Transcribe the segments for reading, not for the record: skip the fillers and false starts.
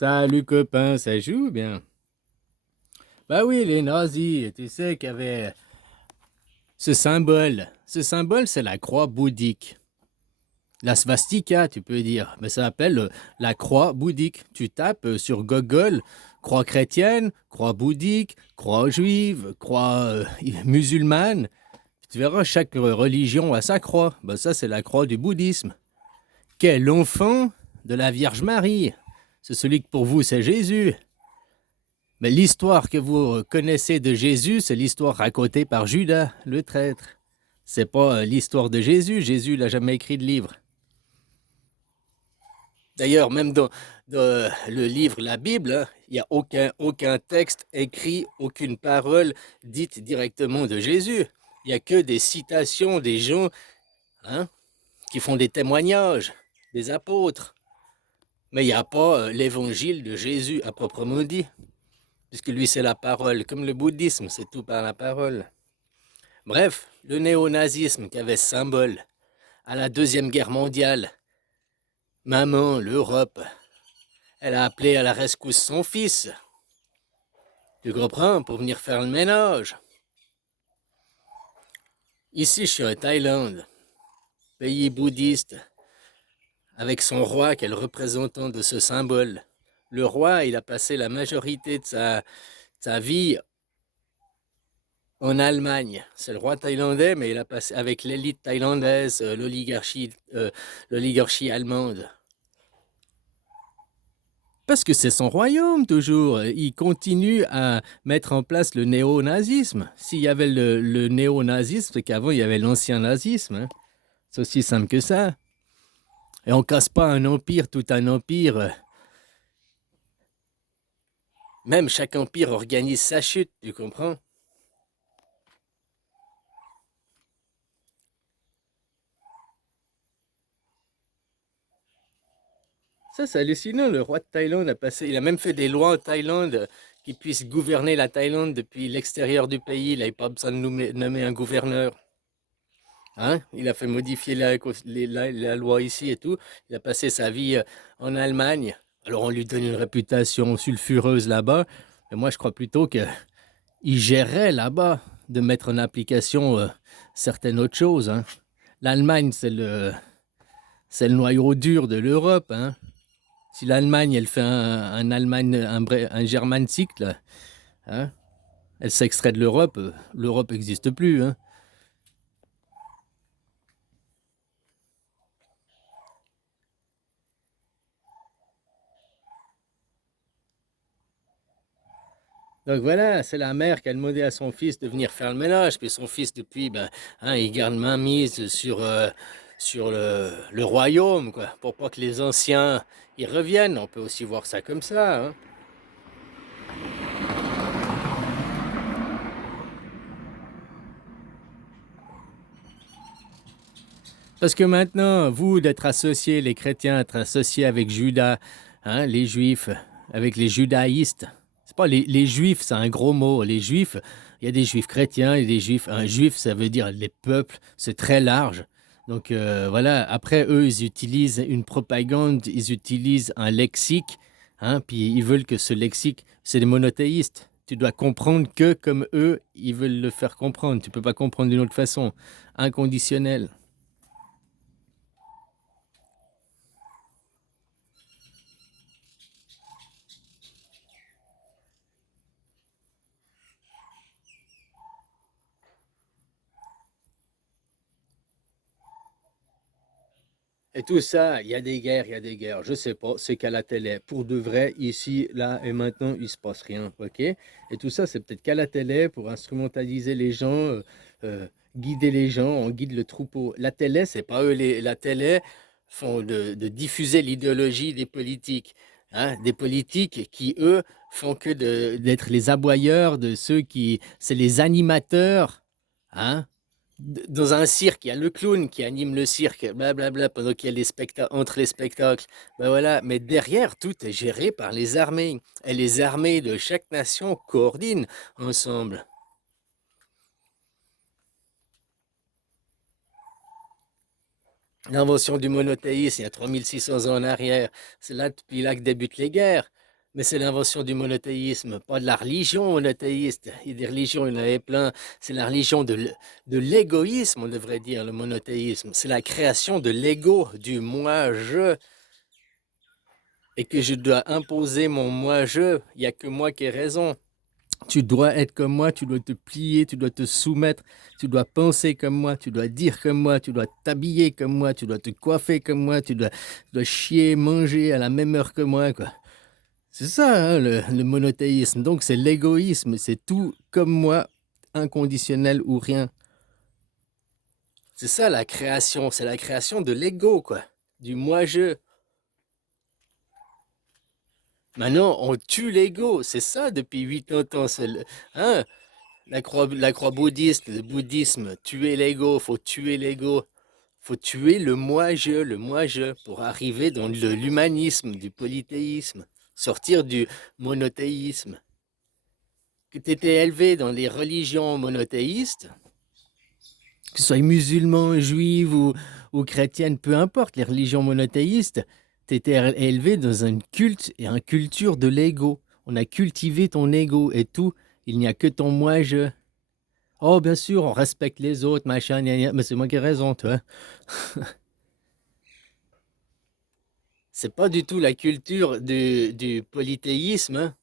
Salut copain, ça joue bien? Bah oui, les nazis, tu sais qu'il y avait ce symbole. Ce symbole, c'est la croix bouddhique. La svastika, tu peux dire. Mais ça s'appelle la croix bouddhique. Tu tapes sur Google, croix chrétienne, croix bouddhique, croix juive, croix musulmane. Tu verras, chaque religion a sa croix. Bah ça, c'est la croix du bouddhisme. Quel enfant de la Vierge Marie! C'est celui que pour vous, c'est Jésus. Mais l'histoire que vous connaissez de Jésus, c'est l'histoire racontée par Judas, le traître. C'est pas l'histoire de Jésus. Jésus n'a jamais écrit de livre. D'ailleurs, même dans le livre, la Bible, hein, il n'y a aucun texte écrit, aucune parole dite directement de Jésus. Il n'y a que des citations des gens, hein, qui font des témoignages, des apôtres. Mais il n'y a pas l'évangile de Jésus à proprement dit, puisque lui, c'est la parole. Comme le bouddhisme, c'est tout par la parole. Bref, le néonazisme qui avait ce symbole à la Deuxième Guerre mondiale. Maman, l'Europe, elle a appelé à la rescousse son fils. Tu comprends? Pour venir faire le ménage. Ici, je suis en Thaïlande, pays bouddhiste, avec son roi qui est le représentant de ce symbole. Le roi, il a passé la majorité de sa vie en Allemagne. C'est le roi thaïlandais, mais il a passé avec l'élite thaïlandaise, l'oligarchie allemande. Parce que c'est son royaume toujours. Il continue à mettre en place le néo-nazisme. S'il y avait le néo-nazisme, c'est qu'avant il y avait l'ancien nazisme, hein. C'est aussi simple que ça. Et on casse pas un empire, tout un empire. Même chaque empire organise sa chute, tu comprends? Ça, c'est hallucinant. Le roi de Thaïlande a passé. Il a même fait des lois en Thaïlande qui puissent gouverner la Thaïlande depuis l'extérieur du pays. Il n'avait pas besoin de nommer un gouverneur. Hein? Il a fait modifier la loi ici et tout. Il a passé sa vie en Allemagne. Alors on lui donne une réputation sulfureuse là-bas. Mais moi, je crois plutôt qu'il gérait là-bas de mettre en application certaines autres choses, hein. L'Allemagne, c'est le noyau dur de l'Europe, hein. Si l'Allemagne, elle fait un Allemagne, un German cycle, hein, elle s'extrait de l'Europe, l'Europe n'existe plus, hein. Donc voilà, c'est la mère qui a demandé à son fils de venir faire le ménage. Puis son fils, depuis, ben, hein, il garde main mise sur le royaume, quoi, pour pas que les anciens y reviennent. On peut aussi voir ça comme ça, hein. Parce que maintenant, vous, d'être associés, les chrétiens, être associés avec Judas, hein, les juifs, avec les judaïstes, c'est pas les juifs, c'est un gros mot. Les juifs, il y a des juifs chrétiens, il y a des juifs. Un juif, ça veut dire les peuples, c'est très large. Donc voilà, après, eux, ils utilisent une propagande, ils utilisent un lexique, hein, puis ils veulent que ce lexique, c'est des monothéistes. Tu dois comprendre que comme eux, ils veulent le faire comprendre. Tu peux pas comprendre d'une autre façon, inconditionnelle. Et tout ça, il y a des guerres, il y a des guerres. Je sais pas, c'est qu'à la télé. Pour de vrai, ici, là et maintenant, il se passe rien, ok? Et tout ça, c'est peut-être qu'à la télé pour instrumentaliser les gens, euh, guider les gens, on guide le troupeau. La télé, c'est pas eux. La télé font de diffuser l'idéologie des politiques, hein? Des politiques qui, eux, font que d'être les aboyeurs de ceux qui, c'est les animateurs, hein? Dans un cirque, il y a le clown qui anime le cirque, blablabla, pendant qu'il y a les spectacles, entre les spectacles. Ben voilà. Mais derrière, tout est géré par les armées. Et les armées de chaque nation coordinent ensemble. L'invention du monothéisme, il y a 3600 ans en arrière, c'est là depuis là que débutent les guerres. Mais c'est l'invention du monothéisme, pas de la religion monothéiste. Il y a des religions, il y en avait plein. C'est la religion de l'égoïsme, on devrait dire, le monothéisme. C'est la création de l'ego, du moi-je, et que je dois imposer mon moi-je. Il n'y a que moi qui ai raison. Tu dois être comme moi, tu dois te plier, tu dois te soumettre, tu dois penser comme moi, tu dois dire comme moi, tu dois t'habiller comme moi, tu dois te coiffer comme moi, tu dois chier, manger à la même heure que moi, quoi. C'est ça, hein, le monothéisme. Donc, c'est l'égoïsme. C'est tout comme moi, inconditionnel ou rien. C'est ça la création. C'est la création de l'ego, quoi. Du moi-je. Maintenant, on tue l'ego. C'est ça depuis 80 ans. Hein, la croix bouddhiste, le bouddhisme. Tuer l'ego. Faut tuer l'ego. Faut tuer le moi-je, pour arriver dans l'humanisme, du polythéisme. Sortir du monothéisme. Que tu étais élevé dans les religions monothéistes, que ce soit musulman, juive ou chrétienne, peu importe, les religions monothéistes, tu étais élevé dans un culte et une culture de l'ego. On a cultivé ton ego et tout. Il n'y a que ton moi-je. Oh, bien sûr, on respecte les autres, machin, gna, gna, mais c'est moi qui ai raison, toi. C'est pas du tout la culture du polythéisme, hein,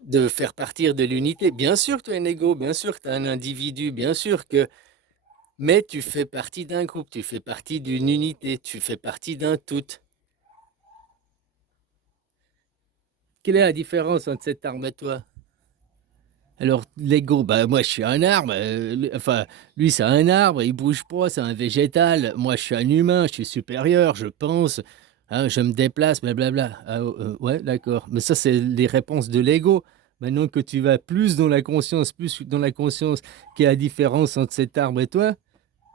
de faire partir de l'unité. Bien sûr que tu as un ego, bien sûr que tu as un individu, bien sûr que mais tu fais partie d'un groupe, tu fais partie d'une unité, tu fais partie d'un tout. Quelle est la différence entre cette arme et toi? Alors, l'ego, bah, moi, je suis un arbre. Enfin, lui, c'est un arbre, il bouge pas, c'est un végétal. Moi, je suis un humain, je suis supérieur, je pense, hein, je me déplace, blablabla. Ah, ouais, d'accord. Mais ça, c'est les réponses de l'ego. Maintenant que tu vas plus dans la conscience, quelle est la différence entre cet arbre et toi?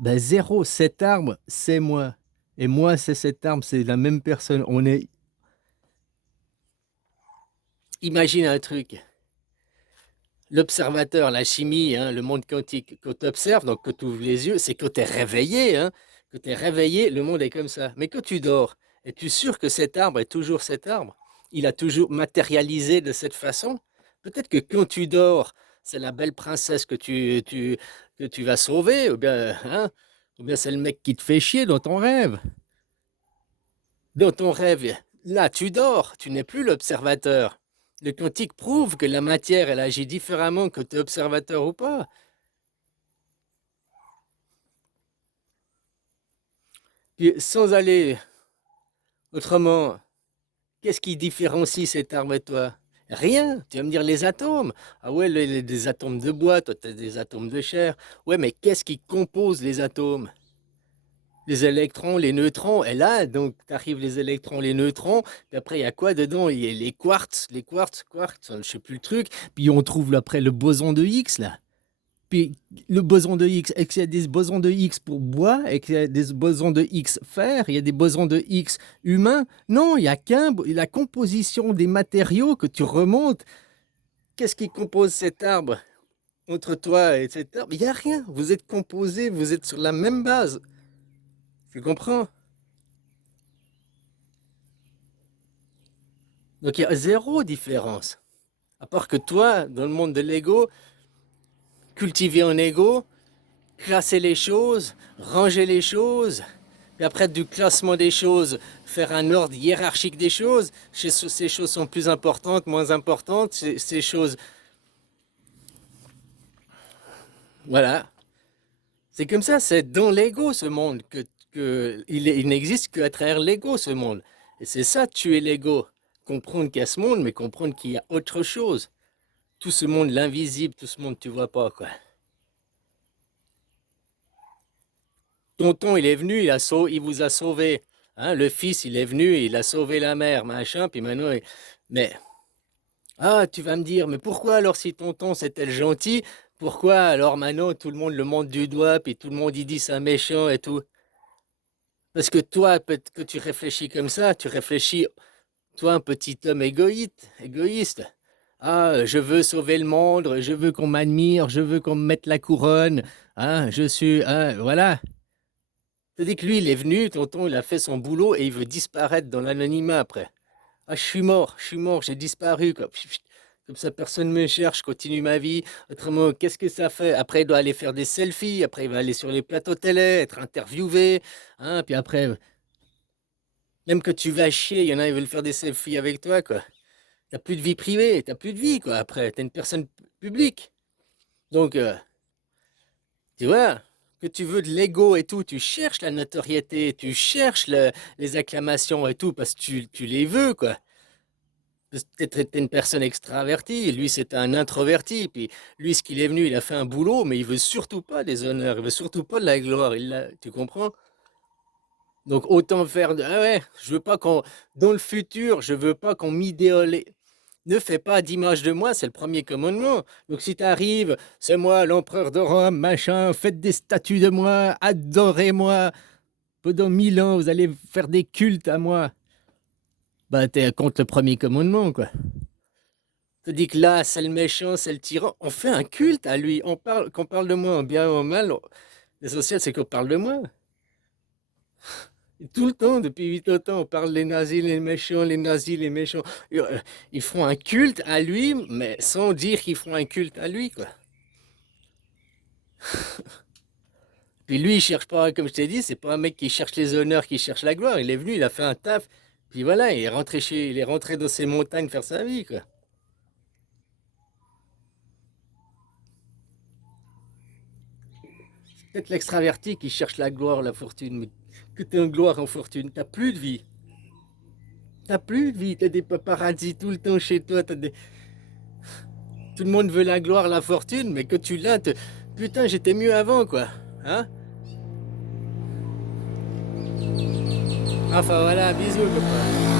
Ben zéro, cet arbre, c'est moi. Et moi, c'est cet arbre, c'est la même personne. On est. Imagine un truc. L'observateur, la chimie, hein, le monde quantique, quand tu observes, donc quand tu ouvres les yeux, c'est quand tu es réveillé. Hein, quand tu es réveillé, le monde est comme ça. Mais quand tu dors, es-tu sûr que cet arbre est toujours cet arbre? Il a toujours matérialisé de cette façon? Peut-être que quand tu dors, c'est la belle princesse que tu vas sauver, ou bien c'est le mec qui te fait chier dans ton rêve. Dans ton rêve, là, tu dors, tu n'es plus l'observateur. Le quantique prouve que la matière, elle agit différemment que tu es observateur ou pas. Puis, sans aller autrement, qu'est-ce qui différencie cet arbre et toi? Rien. Tu vas me dire les atomes. Ah ouais, des atomes de bois, toi, tu as des atomes de chair. Ouais, mais qu'est-ce qui compose les atomes? Les électrons, les neutrons, et là, donc, t'arrives les électrons, les neutrons, puis après, il y a quoi dedans? Il y a les quarks, je sais plus le truc, puis on trouve après le boson de Higgs, là. Puis le boson de Higgs, est-ce qu'il y a des bosons de Higgs pour bois, et qu'il y a des bosons de Higgs fer, il y a des bosons de Higgs humains? Non, il y a la composition des matériaux que tu remontes. Qu'est-ce qui compose cet arbre entre toi et cet arbre? Il n'y a rien, vous êtes composés, vous êtes sur la même base. Tu comprends? Donc il y a zéro différence. À part que toi, dans le monde de l'ego, cultiver un ego, classer les choses, ranger les choses, et après du classement des choses, faire un ordre hiérarchique des choses. Ces choses sont plus importantes, moins importantes. Ces choses, voilà. C'est comme ça, c'est dans l'ego ce monde il n'existe qu'à travers l'ego ce monde. Et c'est ça, tuer l'ego. Comprendre qu'il y a ce monde, mais comprendre qu'il y a autre chose. Tout ce monde, l'invisible, tout ce monde, tu vois pas, quoi. Tonton, il est venu, il vous a sauvé. Hein, le fils, il est venu, il a sauvé la mère, machin, puis maintenant, mais, ah, tu vas me dire, mais pourquoi alors si tonton c'était le gentil, pourquoi alors maintenant tout le monde le monte du doigt, puis tout le monde il dit c'est un méchant et tout? Parce que toi, peut-être que tu réfléchis comme ça, tu réfléchis, toi, un petit homme égoïste. Ah, je veux sauver le monde, je veux qu'on m'admire, je veux qu'on me mette la couronne, hein, je suis, hein, voilà. C'est-à-dire que lui, il est venu, tonton, il a fait son boulot et il veut disparaître dans l'anonymat après. Ah, je suis mort, j'ai disparu, quoi. Comme ça, personne me cherche, je continue ma vie. Autrement, qu'est-ce que ça fait? Après, il doit aller faire des selfies, après, il va aller sur les plateaux télé, être interviewé, hein, puis après, même que tu vas chier, il y en a, ils veulent faire des selfies avec toi, quoi. T'as plus de vie privée, t'as plus de vie, quoi, après, t'es une personne publique. Donc, tu vois, que tu veux de l'ego et tout, tu cherches la notoriété, tu cherches les acclamations et tout, parce que tu les veux, quoi. Peut-être t'es une personne extravertie, lui c'est un introverti, puis lui ce qu'il est venu, il a fait un boulot, mais il veut surtout pas des honneurs, il veut surtout pas de la gloire, tu comprends? Donc autant faire de, ah ouais, je veux pas qu'on, dans le futur, je veux pas qu'on m'idéole, ne fais pas d'image de moi, c'est le premier commandement. Donc si t'arrives, c'est moi l'empereur de Rome, machin, faites des statues de moi, adorez-moi, pendant 1000 ans vous allez faire des cultes à moi, bah t'es contre le premier commandement, quoi. Tu dis que là, c'est le méchant, c'est le tyran. On fait un culte à lui. On parle, qu'on parle de moi en bien ou en mal. L'essentiel, c'est qu'on parle de moi. Et tout le temps, depuis 8 ans, on parle des nazis, les méchants, les nazis, les méchants. Ils font un culte à lui, mais sans dire qu'ils font un culte à lui, quoi. Puis lui, il cherche pas, comme je t'ai dit, c'est pas un mec qui cherche les honneurs, qui cherche la gloire. Il est venu, il a fait un taf. Puis voilà, il est rentré dans ses montagnes faire sa vie, quoi. Peut-être l'extraverti qui cherche la gloire, la fortune, mais que t'es en gloire, en fortune, t'as plus de vie. T'as plus de vie, t'as des paparazzis tout le temps chez toi, tout le monde veut la gloire, la fortune, mais que tu l'as, putain, j'étais mieux avant, quoi. Hein? Enfin voilà, bisous, copain.